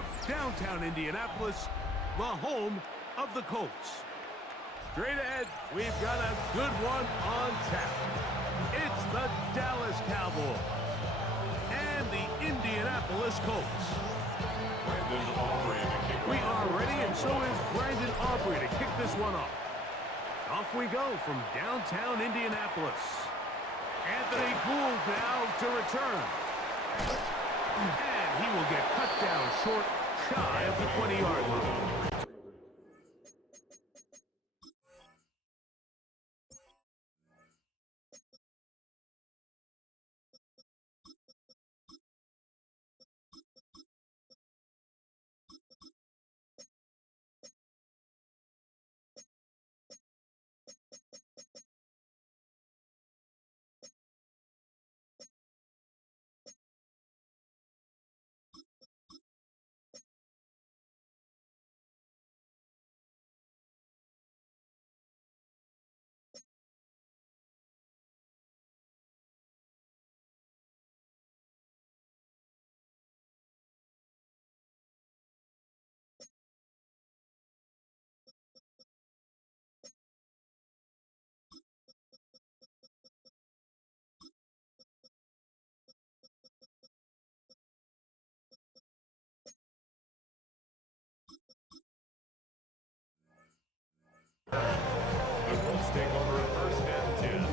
Stadium, downtown Indianapolis, the home of the Colts. Straight ahead, we've got a good one on tap. It's the Dallas Cowboys and the Indianapolis Colts. We are ready, and so is Brandon Aubrey to kick this one off. Off we go from downtown Indianapolis. Anthony Gould now to return. And he will get cut down short, shy of the 20-yard line. The Colts take over at first and 10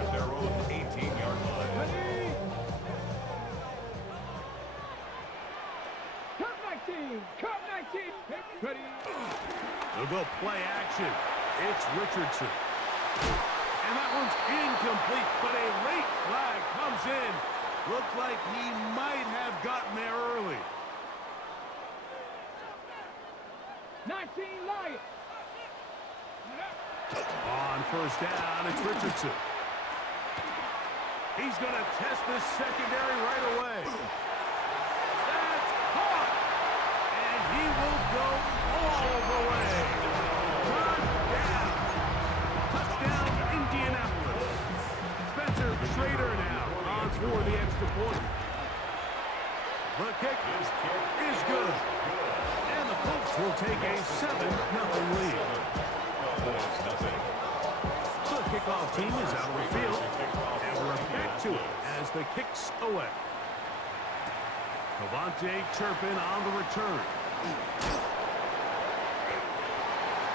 at their own 18-yard line. Ready? Cut 19! Cut 19! Ready? They'll go play action. It's Richardson. And that one's incomplete, but a late flag comes in. Looked like he might have gotten there early. 19 Lions! On first down, it's Richardson. He's going to test this secondary right away. That's caught! And he will go all the way. Touchdown! Touchdown, Indianapolis. Spencer Schrader now on for the extra point. The kick is good. And the Colts will take a 7-0 lead. The kickoff team is out of the field, and we're back to it as the kick's away. Devontae Turpin on the return.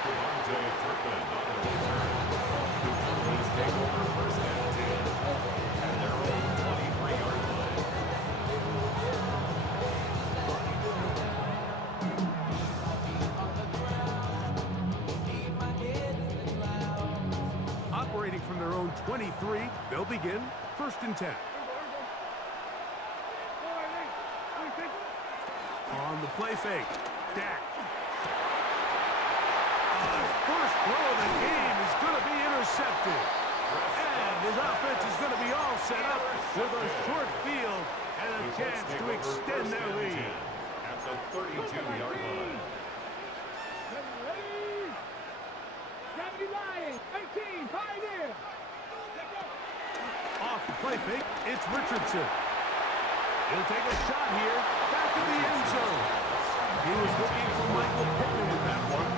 Devontae Turpin on the return. The Cowboys take over first and 10 at their own 23-yard line. Operating from their own 23, they'll begin first and 10. On the play fake, Dak. First throw of the game is going to be intercepted. And his offense is going to be all set up with a short field and a chance to extend their lead. At the 32-yard line. Ready? 70 Lions! 18! Pioneer! Off the play fake, it's Richardson. He'll take a shot here, back in the end zone. He was looking for Michael Pittman with that one.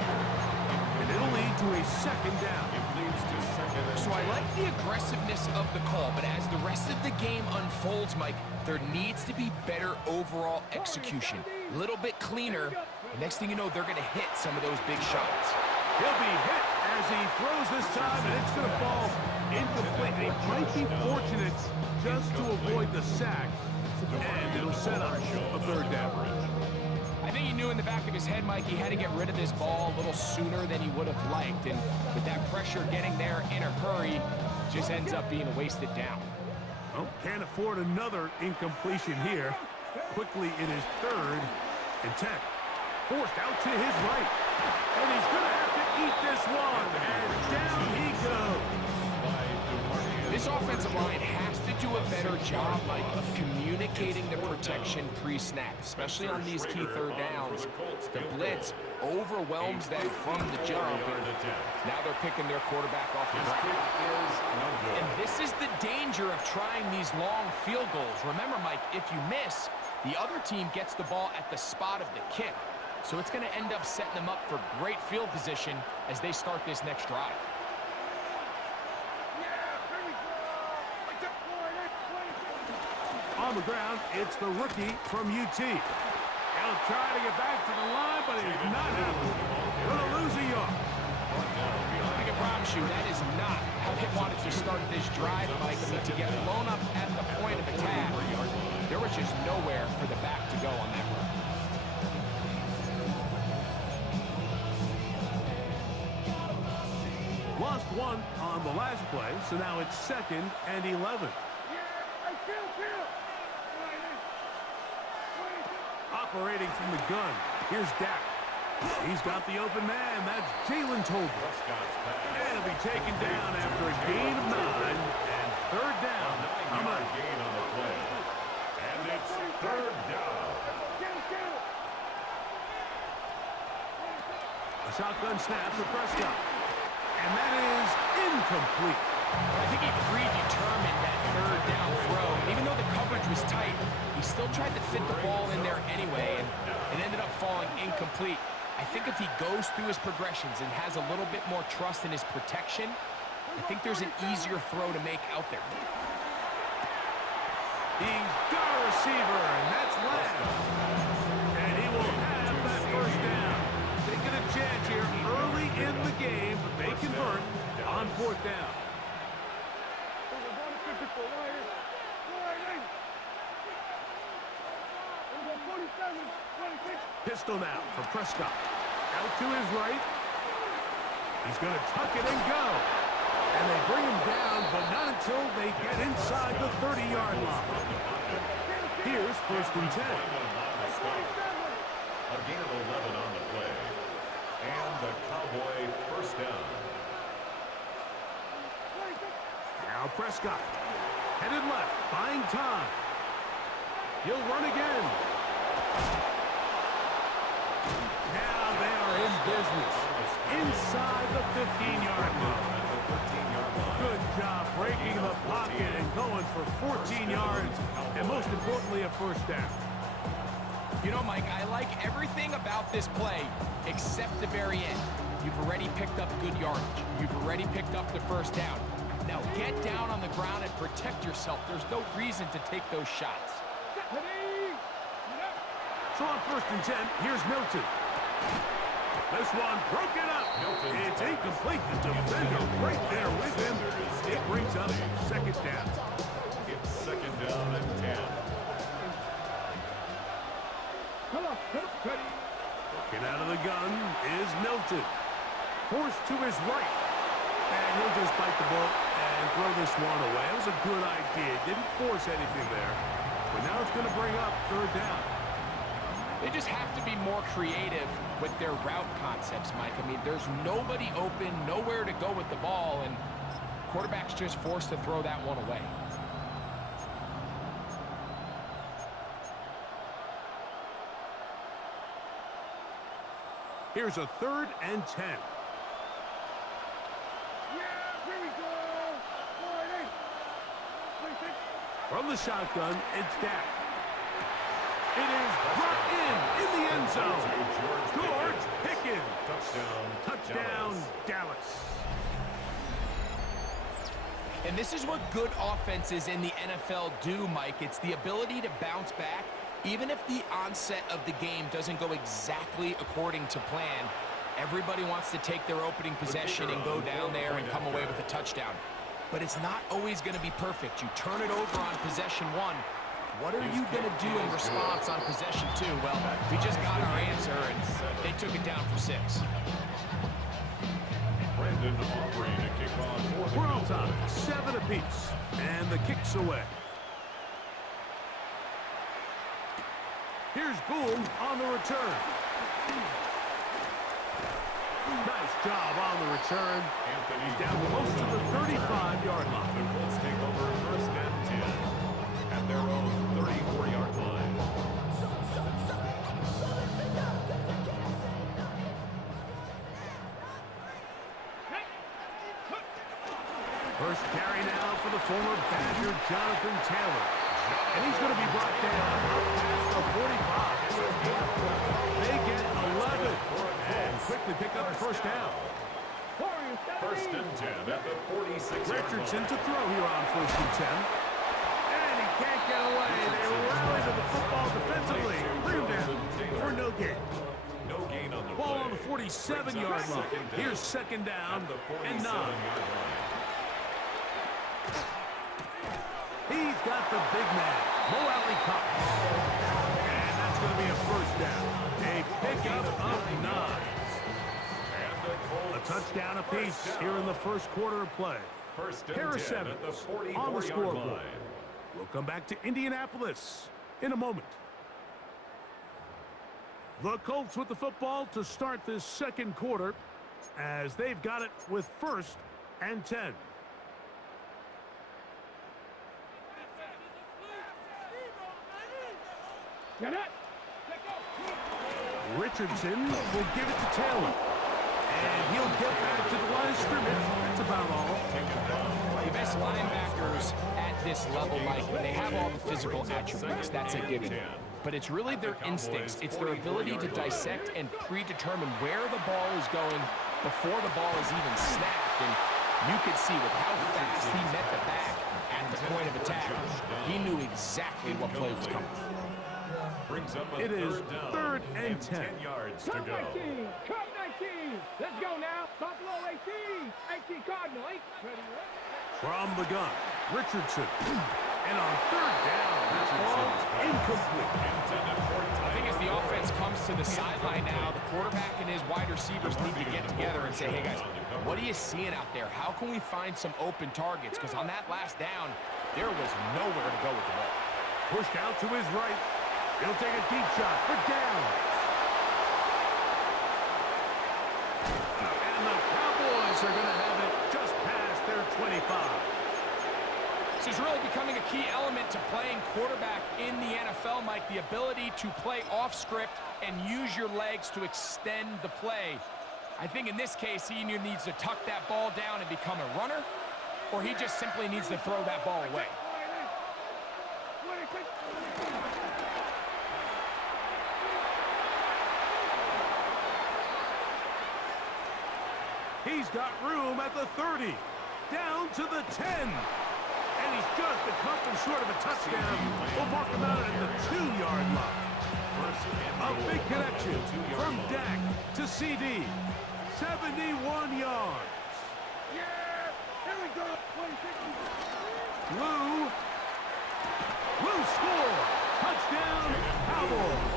And it'll lead to a second down. It leads to second and 10. So I like the aggressiveness of the call, but as the rest of the game unfolds, Mike, there needs to be better overall execution. A little bit cleaner. The next thing you know, they're going to hit some of those big shots. He'll be hit as he throws this time, and it's going to fall incomplete. He might be fortunate just to avoid the sack, and it'll set up a third down. I think he knew in the back of his head, Mike, he had to get rid of this ball a little sooner than he would have liked. And with that pressure getting there in a hurry, just ends up being a wasted down. Well, can't afford another incompletion here. Quickly in his third and 10. Forced out to his right. And he's going to have to eat this one. And down he goes. This offensive line has to do a better job, Mike, of communicating the protection pre-snap, especially on these key third downs. The blitz overwhelms them from the jump, and now they're picking their quarterback off the ground. And this is the danger of trying these long field goals. Remember, Mike, if you miss, The other team gets the ball at the spot of the kick, so it's going to end up setting them up for great field position as they start this next drive. On the ground, it's the rookie from UT. He'll try to get back to the line, but he's not happening. Going to lose a yard. I can promise you that is not how they wanted to start this drive, Mike. I mean, to get blown up at the point of attack, there was just nowhere for the back to go on that run. Lost one on the last play, so now it's 2nd and 11. Operating from the gun, here's Dak. He's got the open man. That's Jalen Tolbert. And he'll be taken down after a gain of 9 and 3rd down. I'm a gain on the play. And it's 3rd down. A shotgun snap for Prescott. And that is incomplete. I think he predetermined that 3rd down throw. And even though the coverage was tight, he still tried to fit the ball in there anyway, and it ended up falling incomplete. I think if he goes through his progressions and has a little bit more trust in his protection, I think there's an easier throw to make out there. He's got a receiver, and that's Lamb. And he will have that 1st down. Taking a chance here early in the game, but they convert on 4th down. Pistol now for Prescott. Out to his right. He's going to tuck it and go. And they bring him down, but not until they get inside the 30-yard line. Here's 1st and 10. A gain of 11 on the play. And the Cowboy 1st down. Now Prescott. Headed left, buying time. He'll run again. Now they are in business. Inside the 15-yard line. Good job breaking the pocket and going for 14 yards. And most importantly, a 1st down. You know, Mike, I like everything about this play except the very end. You've already picked up good yardage. You've already picked up the 1st down. Now get down on the ground and protect yourself. There's no reason to take those shots. So on 1st and 10, here's Milton. This one broken up. It's incomplete. The defender right there with him. It brings up 2nd down. It's 2nd down and 10. Get out of the gun is Milton. Forced to his right. And he'll just bite the ball and throw this one away. It was a good idea. Didn't force anything there. But now it's going to bring up 3rd down. They just have to be more creative with their route concepts, Mike. I mean, there's nobody open, nowhere to go with the ball, and quarterback's just forced to throw that one away. Here's a 3rd and 10. From the shotgun, it's Dak. It is brought in the end zone. George Pickens. Touchdown, Dallas. And this is what good offenses in the NFL do, Mike. It's the ability to bounce back, even if the onset of the game doesn't go exactly according to plan. Everybody wants to take their opening possession and go down there and come away with a touchdown. But it's not always going to be perfect. You turn it over on possession 1. What are you going to do in response on possession 2? Well, we just got our answer, and they took it down for 6. Brandon Aubrey to kick off for the We're on time, 7 apiece, and the kick's away. Here's Gould on the return. Nice job on the return. He's down close to the 35-yard line. The Colts take over 1st and 10 at their own 34-yard line. First carry now for the former Badger, Jonathan Taylor. And he's going to be brought down up past the 45. They get 11 and quickly pick up the first down. First and 10 at the 46-yard line. Richardson to throw here on first and 10. And he can't get away. They rally to the football defensively. Bring him down for no gain. No gain on the Ball play. on the 47-yard line. Here's second down and 9. He's got the big man, Mo Alley Cox. And that's going to be a first down. A pickup of 9. A touchdown apiece here in the first quarter of play. Harris 7 on the scoreboard. We'll come back to Indianapolis in a moment. The Colts with the football to start this second quarter as they've got it with first and 10. Richardson will give it to Taylor. And he'll get back to the line of scrimmage. That's about all. The best linebackers at this level, Mike, they have all the physical attributes. That's a given. But it's really their instincts. It's their ability to dissect and predetermine where the ball is going before the ball is even snapped. And you could see with how fast he met the back at the point of attack, he knew exactly what play was coming. It is third and 10. 10 yards to Cup go. 19, Cup 19. Let's go now. Buffalo 18, 18 Cardinal. From the gun, Richardson. And on third down, that ball incomplete. I think as the offense comes to the sideline now, the quarterback and his wide receivers need to get together and say, hey guys, what are you seeing out there? How can we find some open targets? Because on that last down, there was nowhere to go with the ball. Pushed out to his right. He'll take a deep shot for down. And the Cowboys are going to have it just past their 25. This is really becoming a key element to playing quarterback in the NFL, Mike, the ability to play off script and use your legs to extend the play. I think in this case, he either needs to tuck that ball down and become a runner, or he just simply needs to throw that ball away. He's got room at the 30. Down to the 10. And he's just a couple short of a touchdown. We'll mark him out at the 2-yard line. A big connection from Dak to CD. 71 yards. Yeah, here we go. Lou score. Touchdown, Cowboys.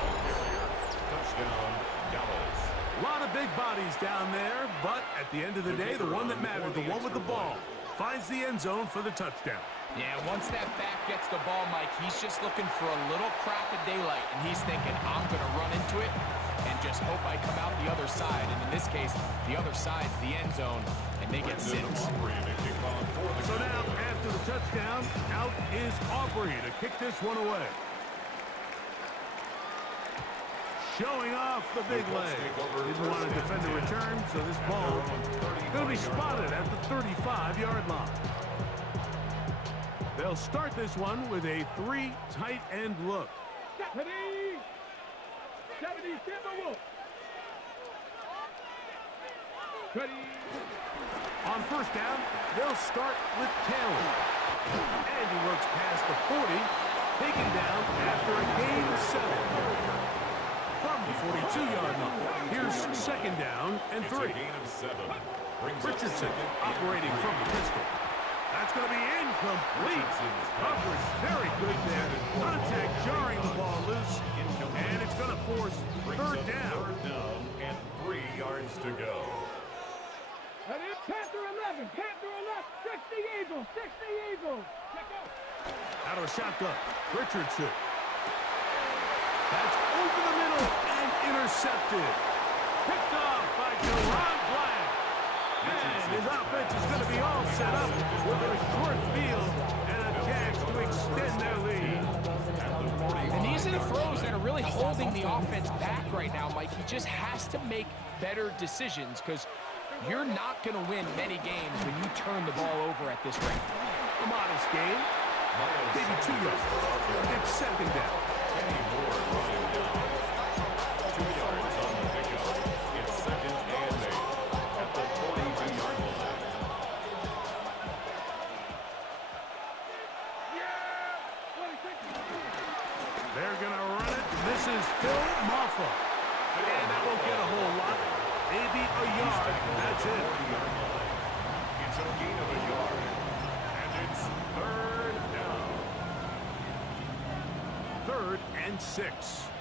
Touchdown, Dallas. A lot of big bodies down there, but at the end of the day, the one that mattered, the one with the ball, finds the end zone for the touchdown. Yeah, once that back gets the ball, Mike, he's just looking for a little crack of daylight, and he's thinking, I'm going to run into it and just hope I come out the other side. And in this case, the other side's the end zone, and they get 6. So now, after the touchdown, out is Aubrey to kick this one away. Showing off the big leg. Didn't want to defend the return, so this ball going to be spotted at the 35-yard line. They'll start this one with a 3 tight end look. 70 Timberwolves. Ready. On first down, they'll start with Taylor. And he works past the 40, taken down after a gain of 7. From the 42-yard line, here's second down and 3. Richardson operating from the pistol. That's going to be incomplete. Coverage very good there. Contact jarring the ball loose. And it's going to force third down. And 3 yards to go. And it's Panther 11. Panther 11. 60 Eagles. 60 Eagles. Check out. Out of a shotgun. Richardson. That's over the middle and intercepted. Picked off by Deron Bland. And his offense is going to be all set up with a short field and a chance to extend their lead. And these are the throws that are really holding the offense back right now, Mike. He just has to make better decisions because you're not going to win many games when you turn the ball over at this rate. A modest game. maybe 2 yards. It's second down. Kenny Moore running down. 2 yards on the pickup. It's second and 8 at the 42-yard line. They're going to run it. This is Phil Maffa. And that won't get a whole lot. Maybe a yard. That's it. 40-yard line. It's a gain of a yard. And it's third down. 3rd and 6.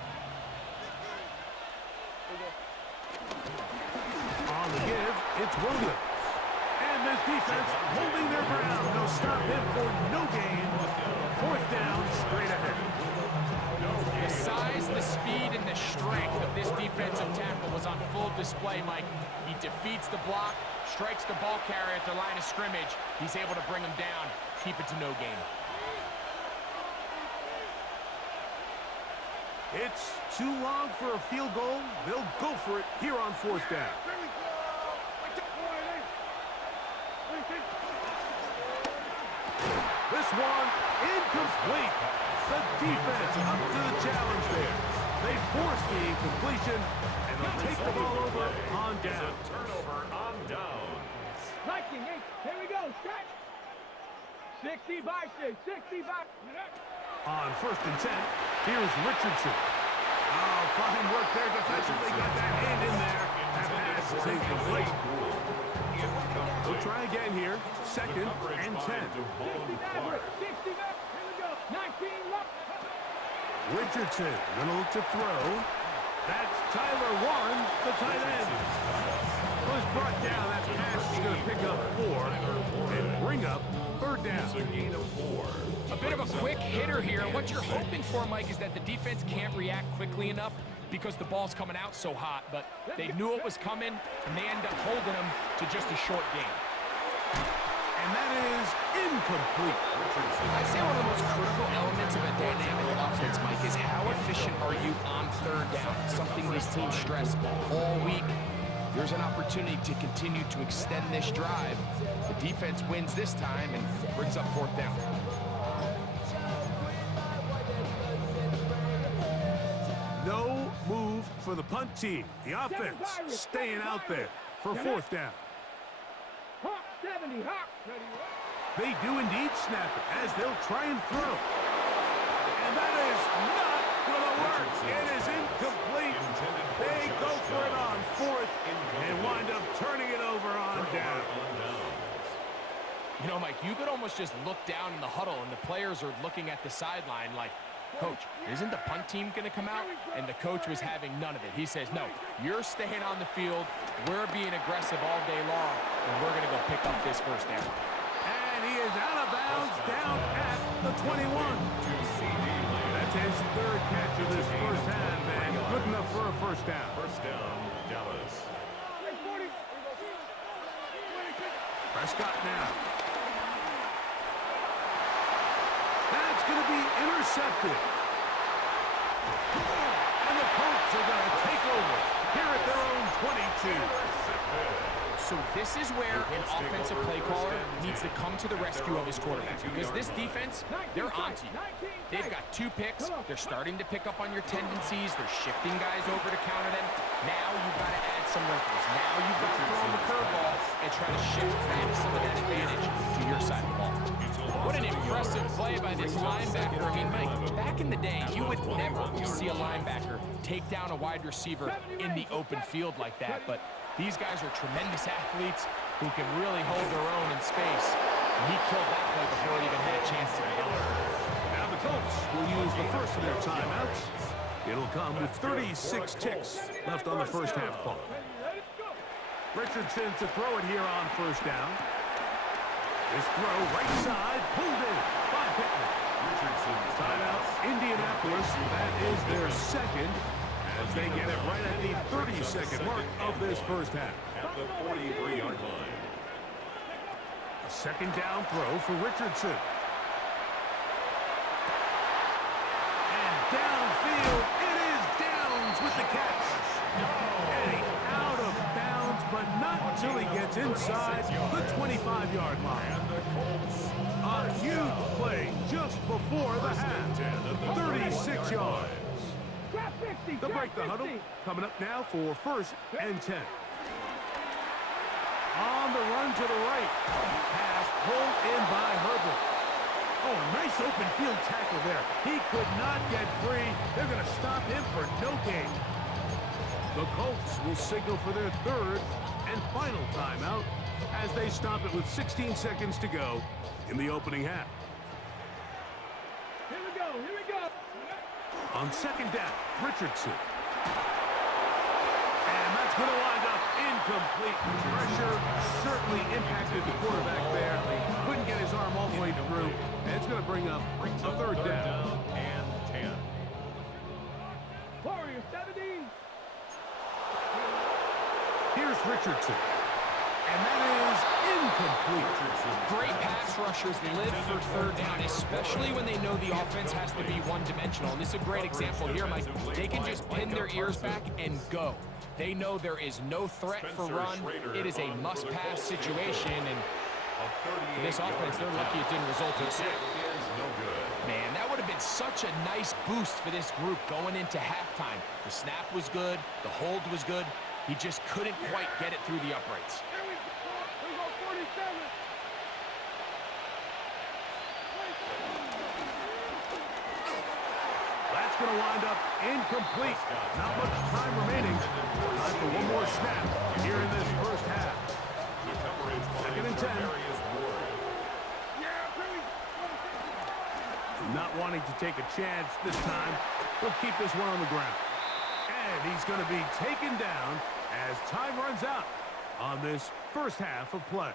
On the give, it's Williams. And this defense holding their ground. They'll stop him for no gain. 4th down, straight ahead. The size, the speed, and the strength of this defensive tackle was on full display, Mike. He defeats the block, strikes the ball carrier at the line of scrimmage. He's able to bring him down, keep it to no gain. It's too long for a field goal. They'll go for it here on 4th down. This one incomplete. The defense up to the challenge there. They force the incompletion, and they'll take the ball over on down. Turnover on downs. 19, 8, here we go, stretch. 60 by 6, 60 by... On 1st and 10, here's Richardson. Oh, fine work there defensively. Got that hand in there. That pass is incomplete. We'll try again here. 2nd and 10. 60 back, 60 back, here we go. 19 left. Richardson gonna look to throw. That's Tyler Warren, the tight end. Was brought down. That pass is gonna pick up 4 and bring up 3rd down. It's a gain of 4. A bit of a quick hitter here. What you're hoping for, Mike, is that the defense can't react quickly enough because the ball's coming out so hot. But they knew it was coming, and they end up holding them to just a short gain. And that is incomplete. I'd say one of the most critical elements of a dynamic offense, Mike, is how efficient are you on 3rd down? It's something these teams stress all week. There's an opportunity to continue to extend this drive. The defense wins this time and brings up 4th down. No move for the punt team. The offense staying out there for 4th down. Hawk 70, Hawk. They do indeed snap it as they'll try and throw. And that is not going to work. It is incomplete. They go for it on 4th and wind up turning it over on down. You know, Mike, you could almost just look down in the huddle and the players are looking at the sideline like, Coach, isn't the punt team going to come out? And the coach was having none of it. He says, no, you're staying on the field. We're being aggressive all day long, and we're going to go pick up this 1st down. And he is out of bounds down at the 21. That's his 3rd catch of this 1st half, and good enough for a 1st down. 1st down, Dallas. Prescott now. That's going to be intercepted. And the Colts are going to take over here at their own 22. So this is where an offensive play caller needs to come to the rescue of his quarterback, because this defense, they're onto you. They've got 2 picks. They're starting to pick up on your tendencies. They're shifting guys over to counter them. Now you've got to add some wrinkles. Now you've got to throw them the curveball and try to shift back some of that advantage to your side of the ball. What an impressive play by this linebacker. I mean, Mike, back in the day, you would never see a linebacker take down a wide receiver in the open field like that, but these guys are tremendous athletes who can really hold their own in space. And he killed that play before it even had a chance to develop. Now the Colts will use the first of their timeouts. It'll come with 36 ticks left on the 1st half clock. Richardson to throw it here on 1st down. This throw right side, pulled in by Pittman. Richardson's Timeout, Indianapolis. That is their 2nd. As they get it right at the 32nd mark of this 1st half. at the 43-yard line. A 2nd down throw for Richardson. And downfield, it is Downs with the catch. And out of bounds, but not until he gets inside the 25-yard line. A huge play just before the half. 36 yards. They'll break the huddle. Coming up now for 1st and 10. On the run to the right. Pass pulled in by Herbert. Oh, a nice open field tackle there. He could not get free. They're going to stop him for no gain. The Colts will signal for their 3rd and final timeout as they stop it with 16 seconds to go in the opening half. Here we go, here we go. On 2nd down, Richardson. And that's going to wind up incomplete. Pressure certainly impacted the quarterback there. Couldn't get his arm all the way through. And it's going to bring up a 3rd down. And 10. Warrior 70. Here's Richardson. And that is incomplete. Great pass rushers live for 3rd down, especially when they know the offense has to be one-dimensional. And this is a great example here, Mike. They can just pin their ears back and go. They know there is no threat for run. It is a must-pass situation, and for this offense, they're lucky it didn't result in a sack. Man, that would have been such a nice boost for this group going into halftime. The snap was good. The hold was good. He just couldn't quite get it through the uprights. Here we go, 47. That's going to wind up incomplete. Not much time remaining. Time for one more snap here in this 1st half. 2nd and 10. Not wanting to take a chance this time. He'll keep this one on the ground. And he's going to be taken down as time runs out on this 1st half of play.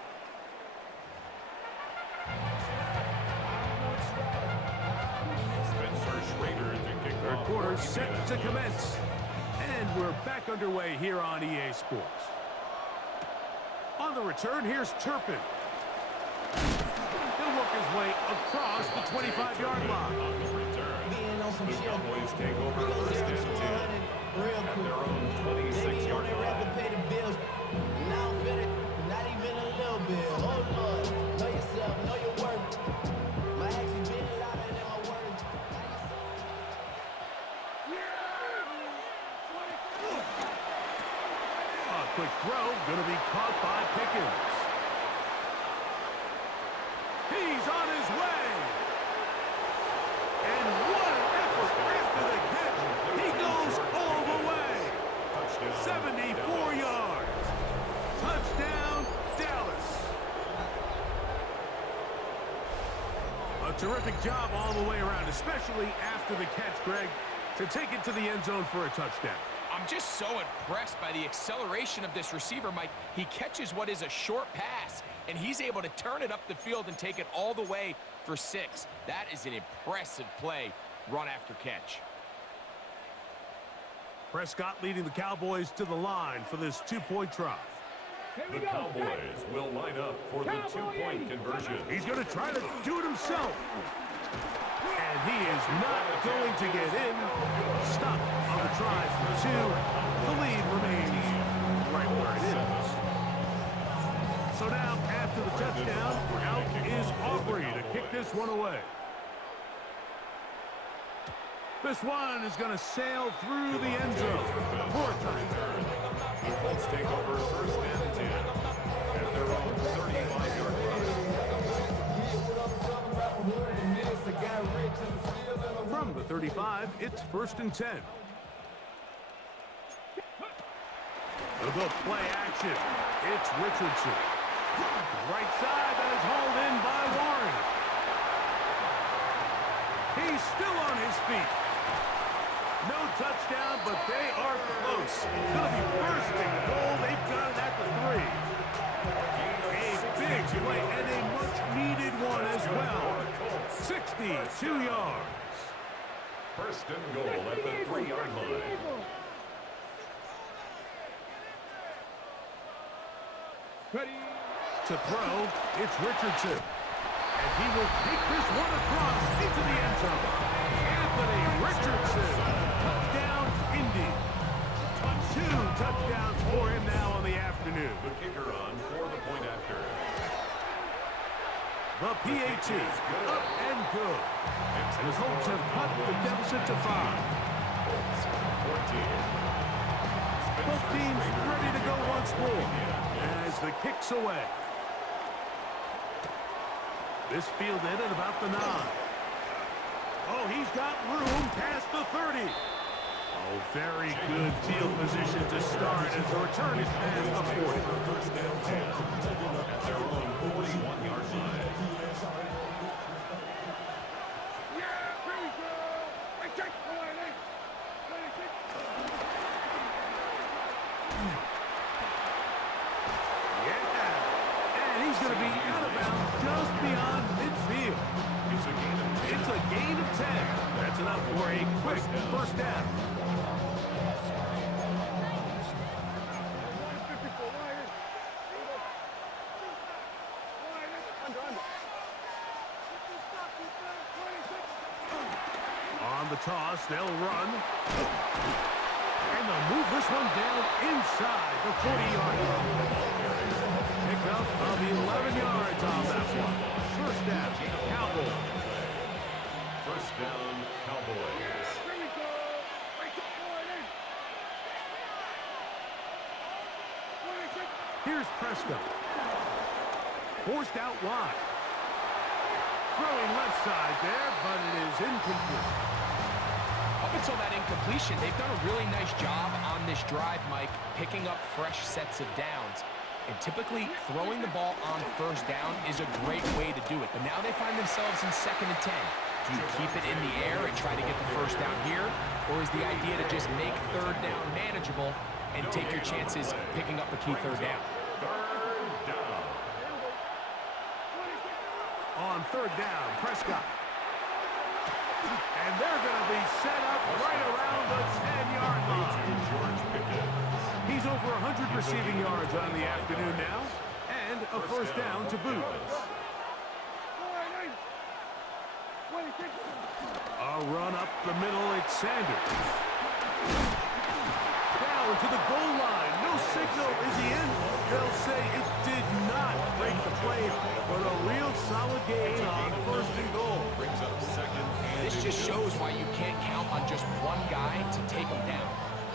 Third quarter set to commence. And we're back underway here on EA Sports. On the return, here's Turpin. He'll work his way across the 25-yard line. The Cowboys take over 1st and 10 at their own 26-yard line. Pay the bills. Now fit it, not even a little bit. Oh Lord, know yourself, know your worth. My actions been louder than my words. A quick throw, gonna be caught by Pickens. He's on his way. And what an effort after the catch. He goes all the way. 74 yards. Touchdown, Dallas. A terrific job all the way around, especially after the catch, Greg, to take it to the end zone for a touchdown. I'm just so impressed by the acceleration of this receiver, Mike. He catches what is a short pass, and he's able to turn it up the field and take it all the way for 6. That is an impressive play, run after catch. Prescott leading the Cowboys to the line for this 2-point try. The Cowboys will line up for the 2-point conversion. He's going to try to do it himself. And he is not going to get in. Stop on the try for 2. The lead remains right where it is. So now, after the touchdown, out is Aubrey to kick this one away. This one is going to sail through the end zone for a touchdown. The Colts take over 1st and 10 at their own 35-yard line. From the 35, it's 1st and 10. They'll go play action. It's Richardson. Right side, that is hauled in by Warren. He's still on his feet. No touchdown, but they are close. Going to be 1st and goal. They've got it at the 3. A big play and a much-needed one as well. 62 yards. 1st and goal at the 3-yard line. Ready. To throw, it's Richardson. And he will take this one across into the end zone. Anthony Richardson. Touchdown, Indy. 2 touchdowns for him now on the afternoon. two. The kicker on for the point after. The PAT up and good. And the Colts have cut the deficit to 5. 14. Both teams ready to go once more as the kick's away. This fielded at about the 9. Oh, he's got room past the 30. Oh, very good field position to start as the return is past the 40. First down 10 at their own 41-yard line. He's going to be out of bounds just beyond midfield. It's a gain of 10. That's enough for a quick first down. On the toss, they'll run. And they'll move this one down inside the 40-yard line. Pick up of 11 yards on that one. First down, Cowboys. First down, Cowboys. Here's Prescott. Forced out wide. Throwing left side there, but it is incomplete. Up until that incompletion, they've done a really nice job on this drive, Mike, picking up fresh sets of downs. And typically, throwing the ball on first down is a great way to do it. But now they find themselves in 2nd and 10. Do you keep it in the air and try to get the first down here? Or is the idea to just make 3rd down manageable and take your chances picking up a key 3rd down? Third down. On 3rd down, Prescott. And they're going to be set up right around the 10-yard line. George Pickens. He's over 100 receiving yards on the afternoon now, and a first down to boot. A run up the middle, it's Sanders. Down to the goal line. No signal. Is he in? They'll say it did not break the play, but a real solid gain on 1st and goal. Brings up 2nd and This just shows why you can't count on just one guy to take him down.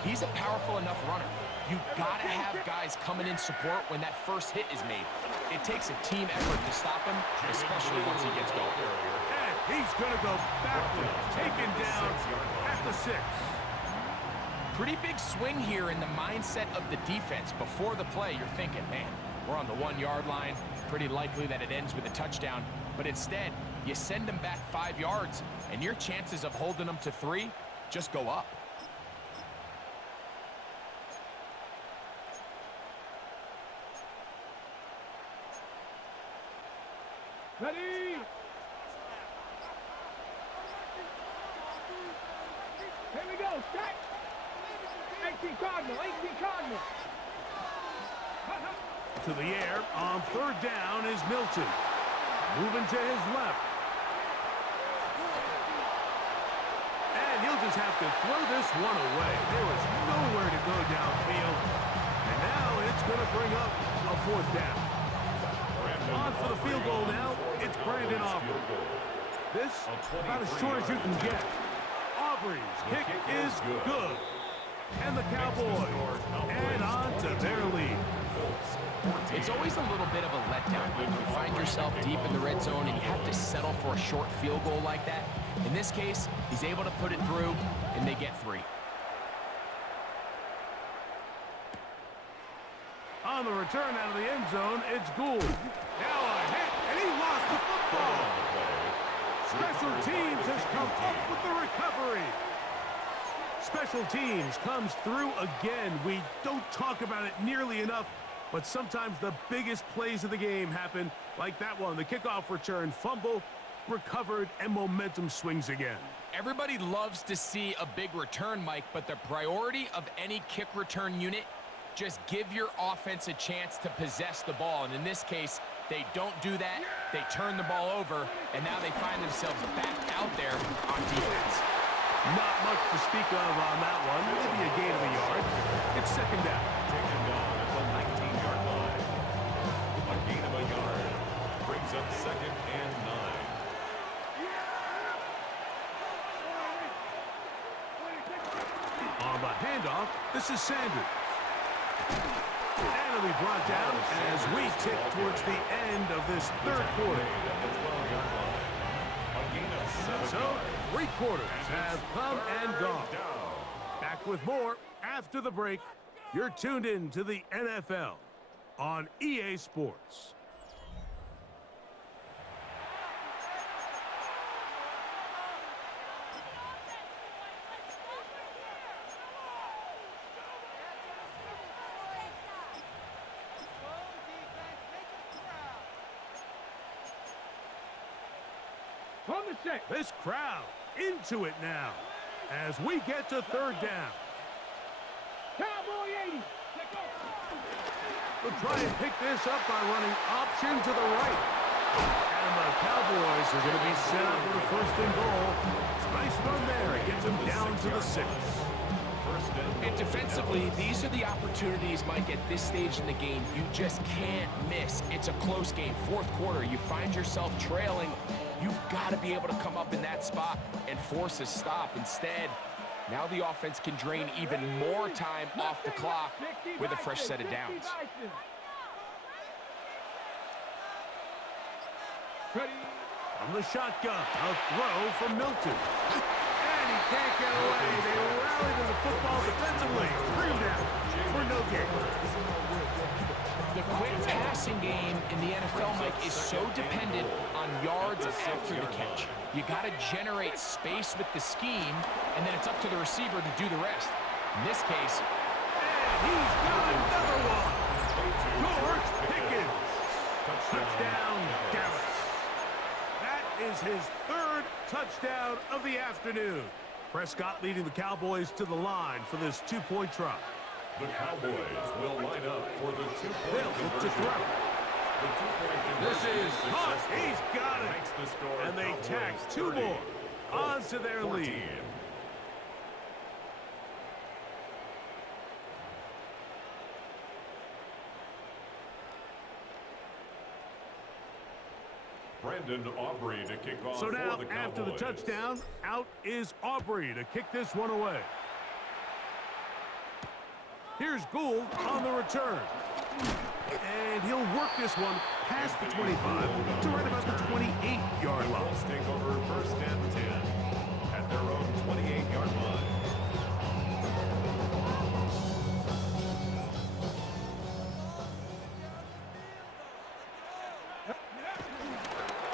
He's a powerful enough runner. You gotta have guys coming in support when that first hit is made. It takes a team effort to stop him, especially once he gets going. And he's gonna go backwards, taken down at the 6. Pretty big swing here in the mindset of the defense. Before the play, you're thinking, man, we're on the 1-yard line. Pretty likely that it ends with a touchdown. But instead, you send them back 5 yards, and your chances of holding them to 3 just go up. Ready? Here we go, set! 18 Cardinal, 18 Cardinal! To the air on 3rd down is Milton. Moving to his left. And he'll just have to throw this one away. There was nowhere to go downfield. And now it's going to bring up a 4th down. On for the field goal now, it's Brandon Aubrey. This, about as short as you can get. Aubrey's kick is good. And the Cowboys add on to their lead. It's always a little bit of a letdown when you find yourself deep in the red zone and you have to settle for a short field goal like that. In this case, he's able to put it through, and they get 3. On the return out of the end zone, it's Gould. Now a hit, and he lost the football. Special teams has come up with the recovery. Special teams comes through again. We don't talk about it nearly enough, but sometimes the biggest plays of the game happen like that one. The kickoff return, fumble, recovered, and momentum swings again. Everybody loves to see a big return, Mike, but the priority of any kick return unit, just give your offense a chance to possess the ball. And in this case, they don't do that. They turn the ball over, and now they find themselves back out there on defense. Not much to speak of on that one. Maybe a gain of a yard. It's 2nd down. Taken down at the 19-yard versus Sanders. And it'll be brought down as we tick towards the end of this third quarter. So, 3 quarters have come and gone. Back with more after the break. You're tuned in to the NFL on EA Sports. On the set. This crowd into it now as we get to third down. Cowboy 80. They'll try and pick this up by running option to the right. And the Cowboys are going to be set up with a first and goal. It's a nice run there. It gets them down to the 6. And defensively, these are the opportunities, Mike, at this stage in the game you just can't miss. It's a close game. Fourth quarter, you find yourself trailing. You've got to be able to come up in that spot and force a stop. Instead, now the offense can drain even more time off the clock with a fresh set of downs. From the shotgun, a throw from Milton. And he can't get away. They rally to the football defensively. Bring him down for no gain. The quick passing game in the NFL, Mike, is so dependent on yards after the catch. You got to generate space with the scheme, and then it's up to the receiver to do the rest. In this case, and he's got another one. George Pickens. Touchdown, Dallas. That is his 3rd touchdown of the afternoon. Prescott leading the Cowboys to the line for this 2-point try. The Cowboys will line up for the 2-point They'll look to throw. This is hot. He's got it. And they tack 2 more onto their lead. Brandon Aubrey to kick off. So now, for the after the Cowboys. touchdown, out is Aubrey to kick this one away. Here's Gould on the return. And he'll work this one past the 25 to right about the 28-yard line. Colts take over first and 10 at their own 28-yard line.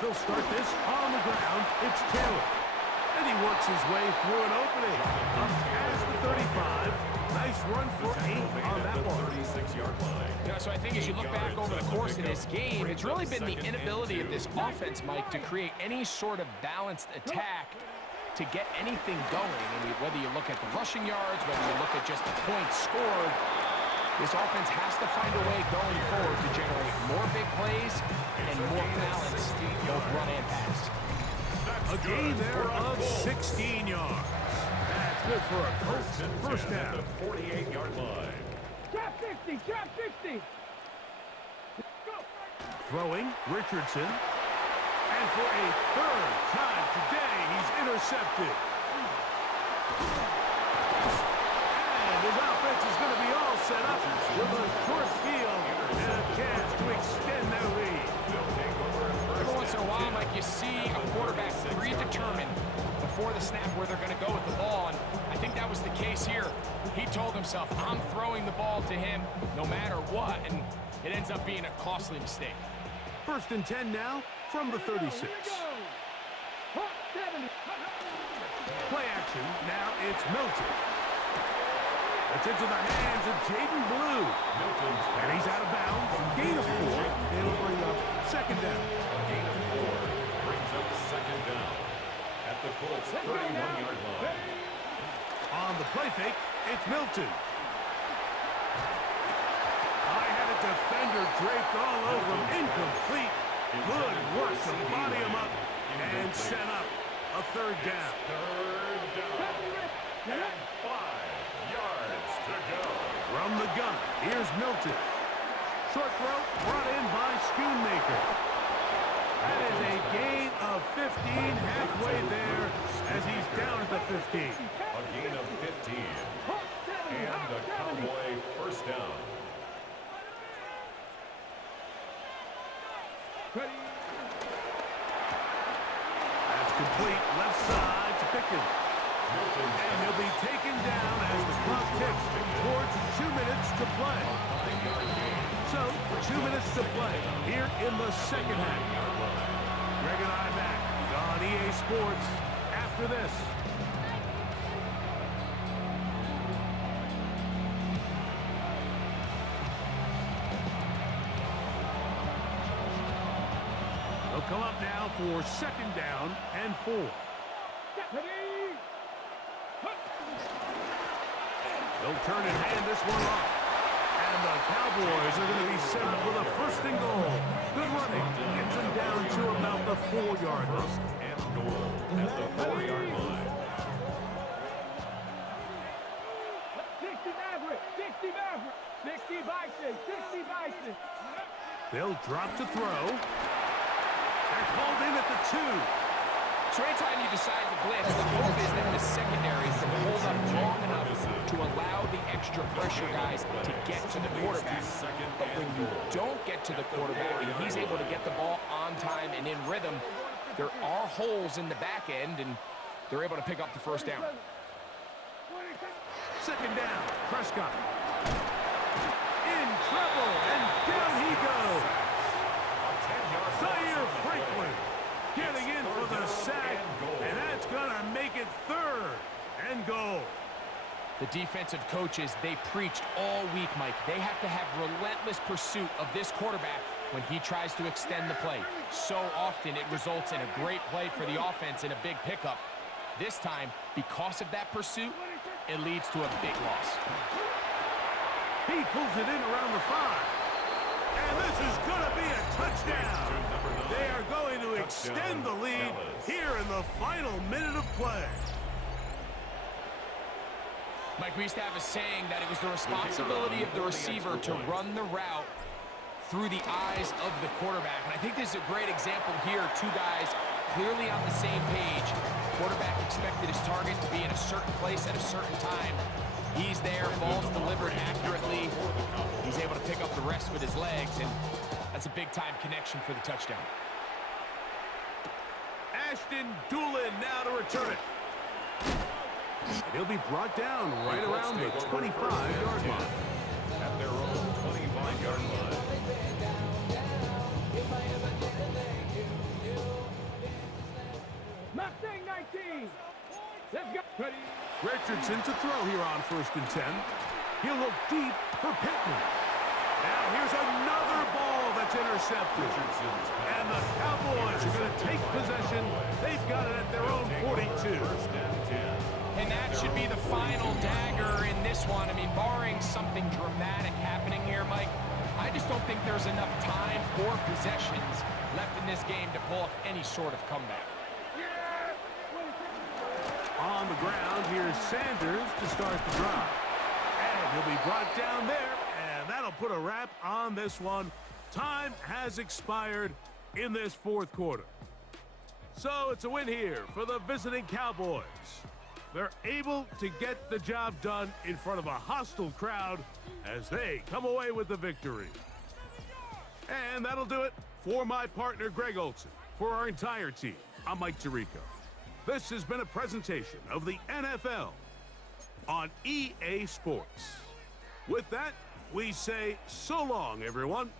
They'll start this on the ground. It's Taylor. And he works his way through an opening. Up past the 35. Nice run for 8 on that one. 36-yard line. you know, so I think as you look back over the course of this game, it's really been the inability of this offense, Mike, to create any sort of balanced attack to get anything going. I mean, whether you look at the rushing yards, whether you look at just the points scored, this offense has to find a way going forward to generate more big plays and more balance, both run and pass. A gain there of 16 yards. That's good for a Colts first down. 48-yard line. Trap 60, trap 60. Go. Throwing, Richardson. And for a 3rd time today, he's intercepted. And his offense is going to be all set up with a short field and a chance to extend their lead. Every once in a while, Mike, you see a quarterback predetermined before the snap where they're going to go with the ball, and I think that was the case here. He told himself, I'm throwing the ball to him no matter what, and it ends up being a costly mistake. First and 10 now from the 36. Play action. Now it's Milton. It's into the hands of Jaden Blue. And he's out of bounds. Gain of 4. It'll bring up second down. Gain of 4 brings up second down at the Colts 31-yard line. On the play fake, it's Milton. I had a defender draped all over him. Incomplete. Good work to body him up and set up a 3rd down. 3rd down. And 5 yards to go. From the gun, here's Milton. Short throw brought in by Schoonmaker. That is a gain of 15 halfway there as he's down at the 15. A gain of 15. And a Cowboy first down. Ready. That's complete left side to Pickens. And he'll be taken down as the clock ticks towards 2 minutes to play. So, 2 minutes to play here in the second half. Greg and I back on EA Sports after this. They'll come up now for second down and 4. Ready. They'll turn and hand this one off. And the Cowboys are going to be set up with a first and goal. Good running. Gets them down to about the 4-yard line. And goal at the 4-yard line. 60 Maverick. 60 Maverick. 60 Bison. 60 Bison. They'll drop to throw. They're called in at the 2. So anytime you decide to blitz, the hope is that the secondary can hold up long enough to allow the extra pressure guys to get to the quarterback. But when you don't get to the quarterback and he's able to get the ball on time and in rhythm, there are holes in the back end, and they're able to pick up the first down. Second down. Prescott. In trouble, and down he goes. Zaire Franklin getting in for the sack, and that's going to make it 3rd and goal. The defensive coaches, they preached all week, Mike. They have to have relentless pursuit of this quarterback when he tries to extend the play. So often it results in a great play for the offense and a big pickup. This time, because of that pursuit, it leads to a big loss. He pulls it in around the 5. And this is going to be a touchdown. They are going to extend the lead here in the final minute of play. Mike, we used to have a saying that it was the responsibility of the receiver to run the route through the eyes of the quarterback. And I think this is a great example here. 2 guys clearly on the same page. Quarterback expected his target to be in a certain place at a certain time. He's there, ball's delivered accurately. He's able to pick up the rest with his legs, and that's a big-time connection for the touchdown. Ashton Doolin now to return it. And he'll be brought down right around the 25-yard line. At their own 25-yard line. Mustang 19. Let's go. Ready. Richardson to throw here on 1st and 10. He'll look deep for Pittman. Now here's another ball that's intercepted. And the Cowboys are going to take possession. They've got it at their own 42. And that should be the final dagger in this one. I mean, barring something dramatic happening here, Mike, I just don't think there's enough time or possessions left in this game to pull off any sort of comeback. On the ground, here's Sanders to start the drive. And he'll be brought down there, and that'll put a wrap on this one. Time has expired in this 4th quarter. So it's a win here for the visiting Cowboys. They're able to get the job done in front of a hostile crowd as they come away with the victory. And that'll do it for my partner, Greg Olson. For our entire team, I'm Mike Tirico. This has been a presentation of the NFL on EA Sports. With that, we say so long, everyone.